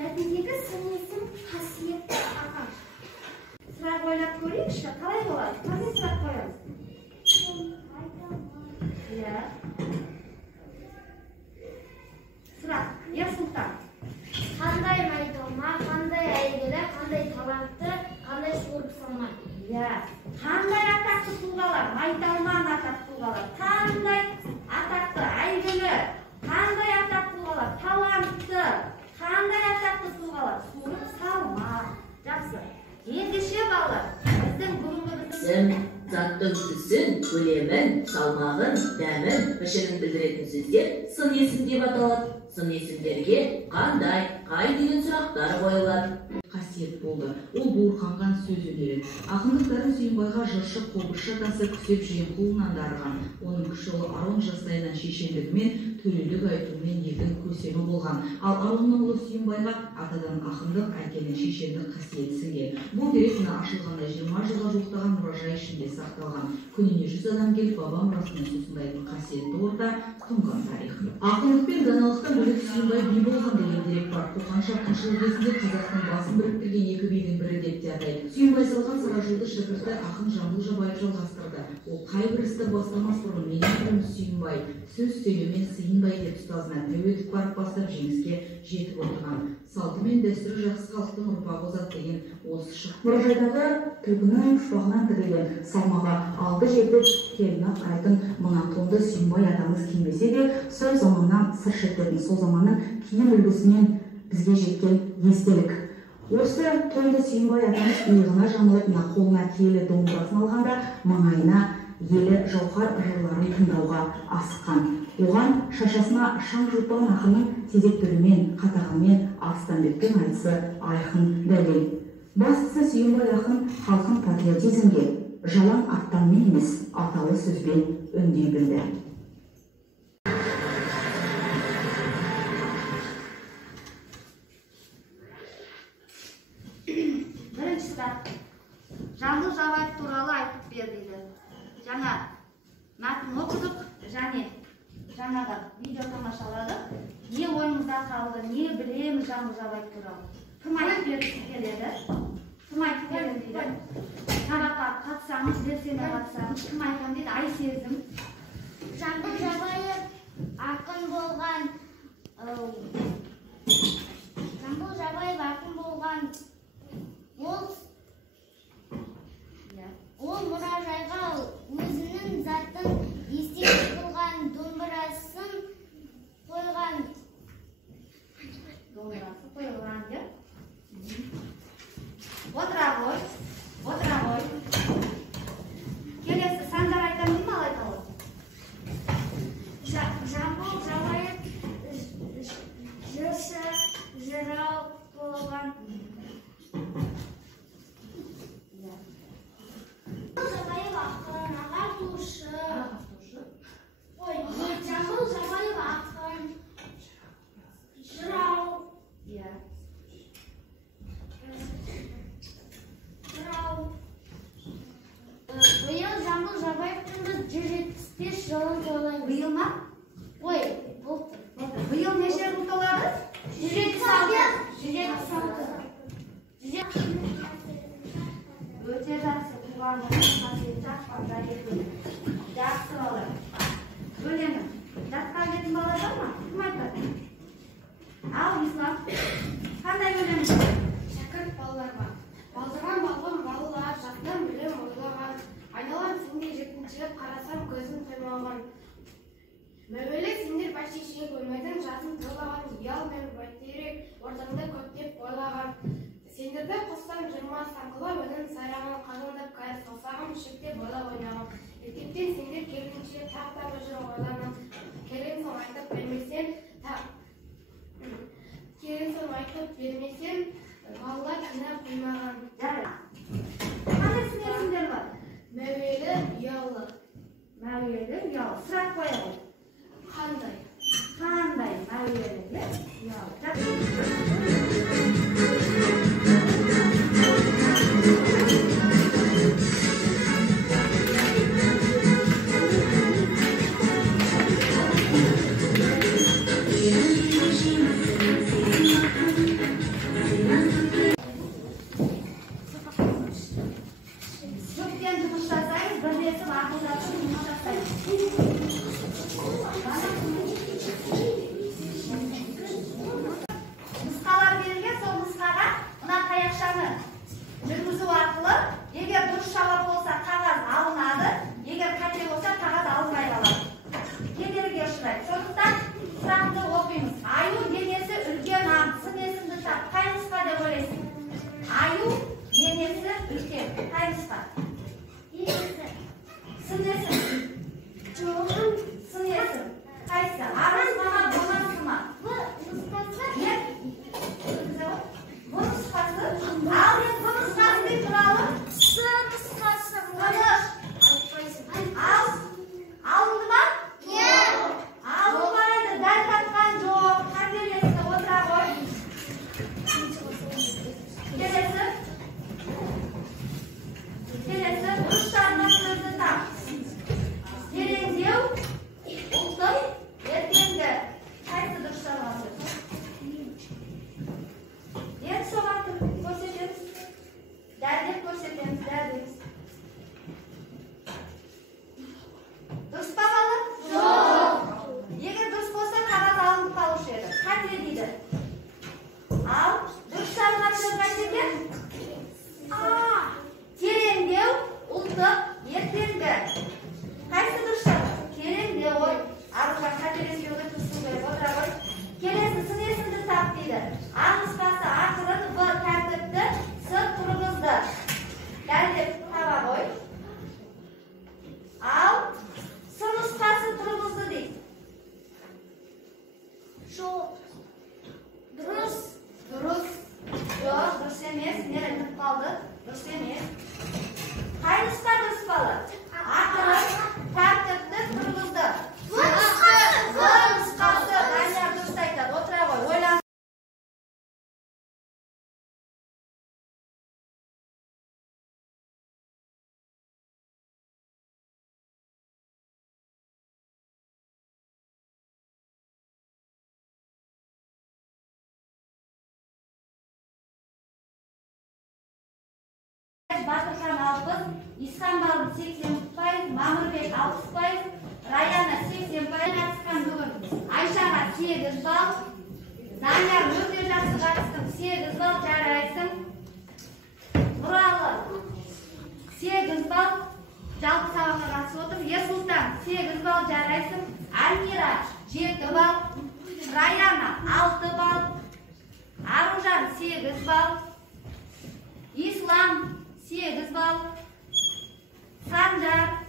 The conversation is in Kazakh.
Нәтижеге сын есім қасиетті аға. Сұрақ ойлап көрейікші, қалай болады? Қандай сұрақ қоямыз? Сұрақ, Ерсұлтан. Қандай майдалма, қандай әйгілі, қандай талантты, қандай суырып салма. Қандай атақты тұлғалар, майталман атақты тұлғалар, қандай атақты, әйгілі, қандай атақты тұлғалар, талантты, қандай атақты тұлғалар, суырып салма. Жақсы. Ендеше балалар, біздің бүгінгі Ісім, заттың түсін, көлемін, салмағын, дәмін, пішінін білдіретін сөздер сын есім деп аталады. Сын есімдерге қандай, қай деген сұрақтар қойылады. Қасиет болды. Ол буырқанған сөз өнері. Ақындықтарын Сүйінбайға жыршы қобызшы атасы Күсеп Жиенқұлынан дарыған. Оның кіші ұлы Арон жастайынан шешендігімен, төрелік айтуымен елдің көсемі болған. Ал Аронның ұлы Сүйінбайға атадан ақындық, әкенің шешендік қасиеті сіңген. Бұл дерек мына ашылғанда 20 жылға жуықтаған мұражай ішінде сақталған. Күніне 100 адам келіп баба мұрасымен сусындайтын қасиетті орта тұнған тарих. Ақындық пен даналықтан бөлек Сүйінбай би болған деген дерек бар. Қоқан шапқыншылығы кезінде Қазақтың басын біріктірген екі бидің бірі деп те атайды. Сүйінбай салған сара жолды шәкірті ақын Жамбыл Жабаев жалғастырды. Ол қай бір істі бастамас бұрын менің атым Сүйінбай, сөз сөйлеумен сыйынбай деп ұстазына тәу етіп барып бастап жеңіске жетіп отырған. Салты мен дәстүрі жақсы халықтың ұрпағы озат деген осы шық. Мұражайдағы түлкінің пұшпағынан тігілген салмағы 6-7 келіні құрайтын мына тонды Сүйінбай атамыз кимесе де, сол заманнан сыр шертетін, сол заманның киім үлгісінен бізге жеткен естелік. Осы тонды Сүйінбай атамыз иығына жамылып, қолына киелі домбырасын алғанда, маңайына елі жауһар жырларын тыңдауға асыққан. Оған шашасына шаң жуытпаған ақынның тезектөрімен, қатағанмен, Арыстанбектің айтысы айқын дәлел. Бастысы Сүйінбай ақын халқын патриотизмге жалаң аттанмен емес, аталы сөзбен үндей білді. Бірінші сұрақ. Жамбыл Жабаев туралы айтып бер дейді. Жаңа мәтін оқыдық, және жаңағы видео тамашаладық. Не ойымызда қалды, не білеміз Жамбыл Жабаев туралы? Кім айтып бергісі келеді? Кім айтып береді дейді? Сабаққа қатысамыз, белсенді қатысамыз. Кім айтам дейді? Айсезім. Жамбыл Жабаев ақын болған, Жамбыл Жабаев ақын болған, ол мұражайға өзінің затын естелік қылған домбырасын қойған. Домбырасы қойылған деп. Отыра ғой. Келесі сандар айтам дейм, ал айта ғой. Жамбыл Жабаев жыршы, жырау болған. Жабаев ақын, ағартушы. Жамбыл Жабаев ақын, жырау. Биыл Жамбыл Жабаевтың 175 жылын тойлаймыз. Биыл ма? Ой, былтыр. Биыл неше жыл толады? 176. Өте жақсы, туғаныңыз қасиетті ақпанда етін. Жақсы балалар. Өлеңім. Жатқа келетін балалар ма? Кім айтады? Ал, Ислам. Қандай өлең? Шәкірт балаларға. Балдырған балғын балалар, жаттан білім ойлаған. Айналам сендер жетіншілік, қарасам көзім тоймаған. Мәуелі сендер бәйшешек өмірдің жазын тойлаған. Ұял мен бәйтерек ортаңда көптеп ойлаған. Сендерді қоссам 20 саңғылап өнім сайраған, қазандап кәріс қосағым шектеп ойлап ойнаған. Мектептен сендер келгенше тақ-тағы жүр ойланам. Келген соң айтып бермесем, балалар қинап қоймаған. Қандай есімдер бар? Мәуелі, ұялы. Мәуелі, ұялы. Сұрақ қояды. Қандай? Мәуелі, ұялы. бірден жұмыс жасаймыз, бірлесіп ақылдасып жұмыс жасаймыз. Нұсқалар берілген, сол нұсқаға мына таяқшаны жүргізу арқылы, егер дұрыс жауап болса қағаз алынады, егер қате болса қағаз алынбай қалады. Кедергіге ұшырайды. Сондықтан сұрақты оқимыз. Аю денесі үлкен ам, сын есімді тап. Қай нұсқа деп ойлайсың? Аю денесі үлкен. Қай нұсқа? Сын есім. Сын есім. Қайсы? Арыз мама болмасы ма? Бұл нұсқасы. Ал мен бұл нұсқасы деп туралы? Нұсқасы. Ал алынды ма? Алынбайды. Дәл тапқан жоқ. Қателесті отыра ғой. Келесі. Дұрыстарына сөзді тап. Тереңдеу, ұлтым, ертеңді. Қайсы дұрыстарға сөз? Енді соған көрсетеміз. Дәлдеп көрсетеміз, дәлдеміз. Дұрыс па бала? Жоқ. Егер дұрыс болса, қағаз алынып қалушы еді. Қате дейді. Ал дұрыстарына сөз қайсы екен? Тереңдеу, ұлттық, ертеңгі. Қайсы дұрыстар? Тереңдеу ғой. Аружан қателеспеуге тұрсын керек, отыра ғой. Келесі сын есімді тап дейді. А нұсқасы ақырын, В тәртіпті, С тұрғызды. Дәлдеп таба ғой. Ал С нұсқасы тұрғызды дейді. Жоқ. Дұрыс. Жоқ, дұрыс емес. Мен айтып қалды. Дұрыс емес. Қай нұсқа дұрыс бала? Ақырын, тәртіпті тұрғызды. В нұсқасы. Данияр дұрыс айтады. Отыра ғой. Ойлан. Батырхан 60, Исхан Балым 80%, Мамырбек 60%, Раяна 80%. Қатысқан бүгін Айшаға 8 балл, Данияр өте жақсы қатыстың, 8 балл жарайсың. Нұралы 8 балл, жалпы сабаққа қатысып отыр. Ерсұлтан 8 балл жарайсың. Альмира 7 балл, Раяна 6 балл, Аружан 8 балл, Ислам 8 балл, Санжар